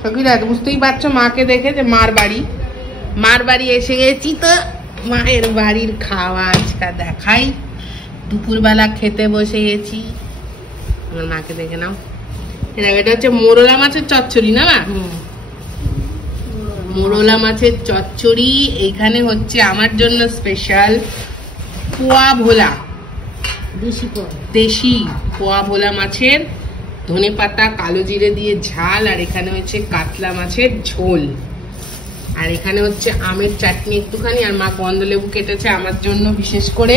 সখীরা বুঝতেই পারছো মাকে দেখে যে মার বাড়ি এসে গেছি। তো মায়ের বাড়ির খাওয়া আজকে দেখাই। দুপুরবেলা খেতে বসে গেছি। আমার মাকে দেখে নাও। এটা হচ্ছে মোরলা মাছের চচ্চড়ি না মা? মোরলা মাছের চচ্চড়ি। এইখানে হচ্ছে আমার জন্য স্পেশাল পোয়া ভোলা, দেশি পোয়া ভোলা মাছের ধনেপাতা কালো জিরে দিয়ে ঝাল। আর এখানে হচ্ছে কাতলা মাছের ঝোল। আর এখানে হচ্ছে আমের চাটনি একটুখানি। আর মা গন্ধলেবু কেটেছে আমার জন্য বিশেষ করে।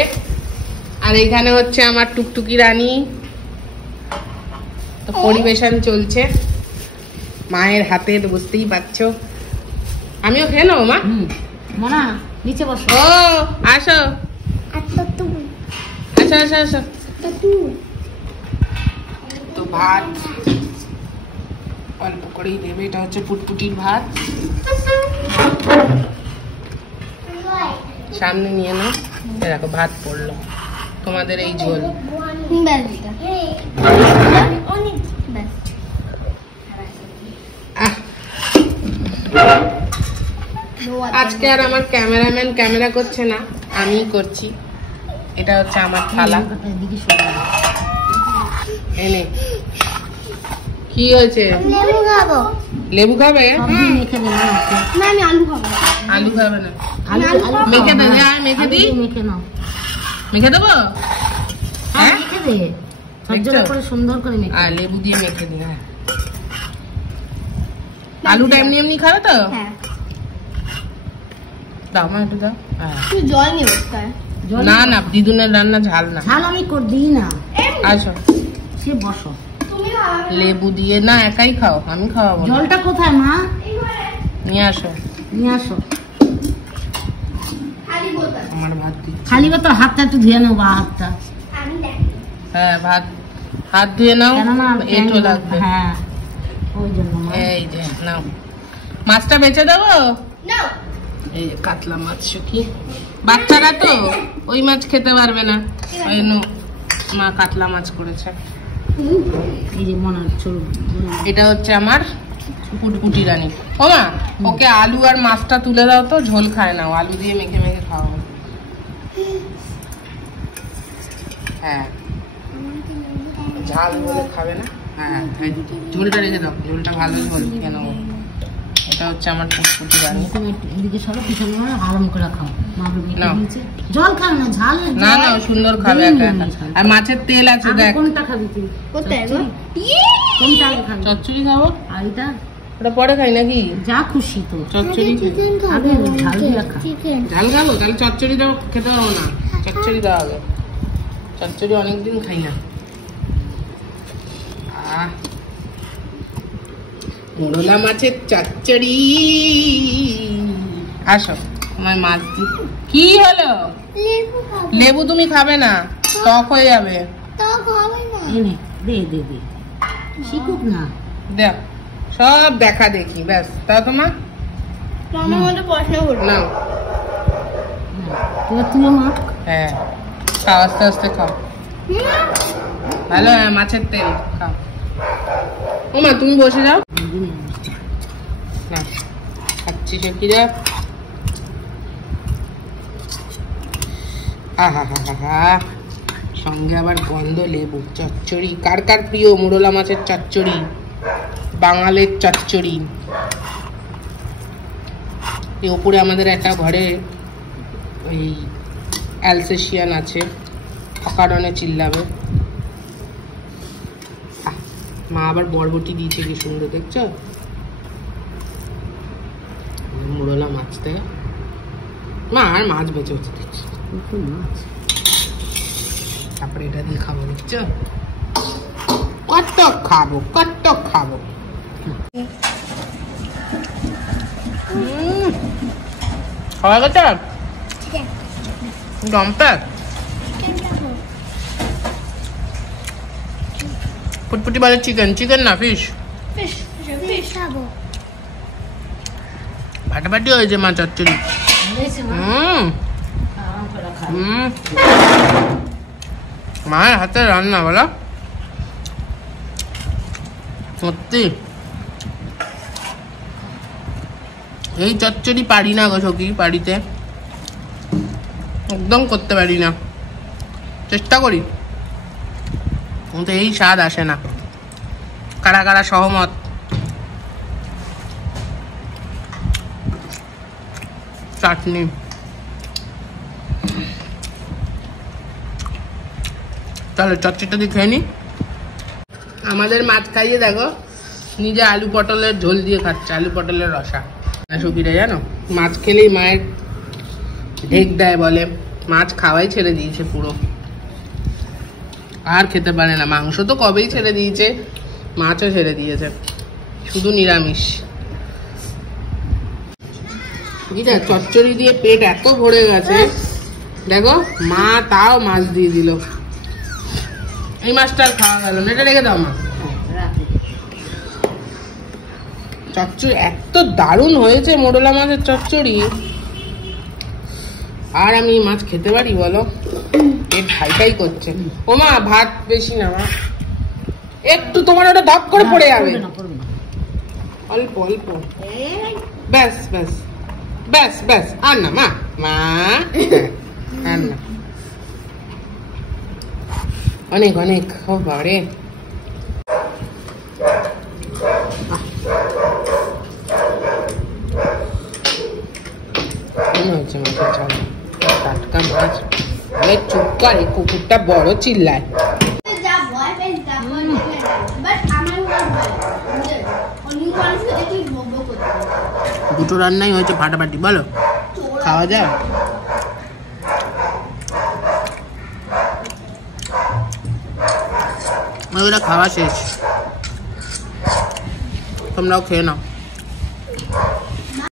আর এখানে হচ্ছে আমার টুকটুকি রানী। তো পরিবেশন চলছে মায়ের হাতে, তো বুঝতেই পারছো। আমিও খেয়ে নেবো মা। মনা নিচে বসো। ও আসো আসো আসো আসো। তো ভাত অল্প করেই দেবে। এটা হচ্ছে পুটপুটির ভাত। সামনে নিয়ে নাও। দেখো ভাত পড়লো, তোমাদের এই ঝোল। আজকে আর আমার ক্যামেরাম্যান ক্যামেরা করছে না, আমিই করছি। এটা হচ্ছে আমার থালা। এনে কি হয়েছে? লেবু খাবে? আলু খাবে না? মেখে দে, মেখে দিই। মেখে দেবো? হ্যাঁ সুন্দর করে লেবু দিয়ে মেখে দিই। হ্যাঁ আলুটা এমনি এমনি খাবে তো? দাও মা একটু দাও। জল নিয়ে না না, দিদুনের রান্না ঝাল না। ঝাল আমি করে দিই না। আসো সে বসো। লেবু দিয়ে না, একাই খাও, আমি খাওয়াবো। জলটা কোথায় মা? নিয়ে আসো নিয়ে আসো। আমার ভাত দিচ্ছি। খালি বোতল হাতটা একটু ধুয়ে নেবো। হাতটা হ্যাঁ হাত ধুয়ে নাও, একটু লাগবে। হ্যাঁ ওই জন্য। এই যে নাও, মাছটা বেঁচে দেবো। এই যে কাতলা মাছ। শুকি বাচ্চারা তো ওই মাছ খেতে পারবে না, ওই জন্য মা কাতলা মাছ করেছে। এই যে মনে হচ্ছে এটা হচ্ছে আমার পুটপুটি রানী। ও মা, ওকে আলু আর মাছটা তুলে দাও তো, ঝোল খায় না, আলু দিয়ে মেখে মেখে খাওয়াবো। হ্যাঁ ঝাল বলে খাবে না। হ্যাঁ ঝোলটা রেখে দাও, ঝোলটা ভালো ঝোল খেয়ে নেবো। এটা হচ্ছে আমার পুটপুটি রানী। এদিকে সব পিছনে আরাম করে খাও। জল খাও না, ঝাল না না সুন্দর খাবে একা একা। আর মাছের তেল আছে দেখ। কোনটা খাবি তুই? কোনটা খাবি? চচ্চড়ি খাবো। আর এটা ওটা পরে খাই নাকি? যা খুশি তো। চচ্চড়ি আগে ঝাল দিয়ে খা। ঝাল খাবো? তাহলে চচ্চড়ি তো খেতে পাবো না। চচ্চড়ি দাও আগে। চচ্চড়ি অনেকদিন খাই না। মোরলা মাছের চচ্চড়ি। আসো তোমার মাছ দি। কি হলো? লেবু তুমি খাবে না, টক হয়ে যাবে। দে দে দে, শিখুক না। দেখ সব দেখা দেখি ব্যাস। তা তোমার নাও। হ্যাঁ খাও, আস্তে আস্তে খাও। ভালো। হ্যাঁ মাছের তেল খাও। ও মা তুমি বসে যাও না, খাচ্ছি সখীরা। আহা হা হা হা, সঙ্গে আবার গন্ধ লেবু। চচ্চড়ি কার কার প্রিয়? মোরলা মাছের চচ্চড়ি, বাঙালির চচ্চড়ি। এই ওপরে আমাদের একটা ঘরে ওই অ্যালসেশিয়ান আছে, অকারণে চিল্লাবে। মা আবার বরবটি দিয়েছে, কি সুন্দর দেখছো। মোরলা মাছ দেয় মা, আর মাছ বেঁচে হচ্ছে দেখছি। তারপরে এটা দিয়ে খাবো, দেখছো কত খাবো, কত খাবো। খাওয়া গেছে জম্পে। পুটপুটি বলে চিকেন, চিকেন না ফিশ। ফাটাফাটি হয়েছে মা চচ্চড়ি। মায়ের হাতে রান্না বলো সত্যি এই চচ্চড়ি পারি না গো সখী, বাড়িতে একদম করতে পারি না, চেষ্টা করি কিন্তু এই স্বাদ আসে না। কারা কারা সহমত? চাটনি, চলো চচ্চড়িটা দিয়ে খেয়ে নি। আমাদের মাছ খাইয়ে দেখো নিজে আলু পটলের ঝোল দিয়ে খাচ্ছে, আলু পটলের রসা। সুবিধা জানো, মাছ খেলেই মায়ের ঢেক দেয় বলে, মাছ খাওয়াই ছেড়ে দিয়েছে পুরো, আর খেতে পারে না। মাংস তো কবেই ছেড়ে দিয়েছে, মাছও ছেড়ে দিয়েছে, শুধু নিরামিষ। বুঝলে চচ্চড়ি দিয়ে পেট এত ভরে গেছে, দেখো মা তাও মাছ দিয়ে দিল। এই মাছটা আর খাওয়া গেল না, এটা রেখে দাও মা। চচ্চড়ি এত দারুণ হয়েছে, মোরলা মাছের চচ্চড়ি। আর আমি মাছ খেতে পারি বলো? পেট ঠাই করছে। ও মা ভাত বেশি না মা, একটু তোমার ওটা ধপ করে পড়ে যাবে, অল্প অল্প, ব্যাস ব্যাস ব্যাস ব্যাস, আর না মা, মা আর না, অনেক অনেক। ও বাড়ে হয়েছে মাছের ঝাল, টাটকা মাছ। চুপ কর, এই কুকুরটা বড় চিল্লায়। দুটো রান্নাই হয়েছে ফাটাফাটি, বলো খাওয়া যায়? ওটা খাওয়া শেষ, তোমরাও খেয়ে নাও।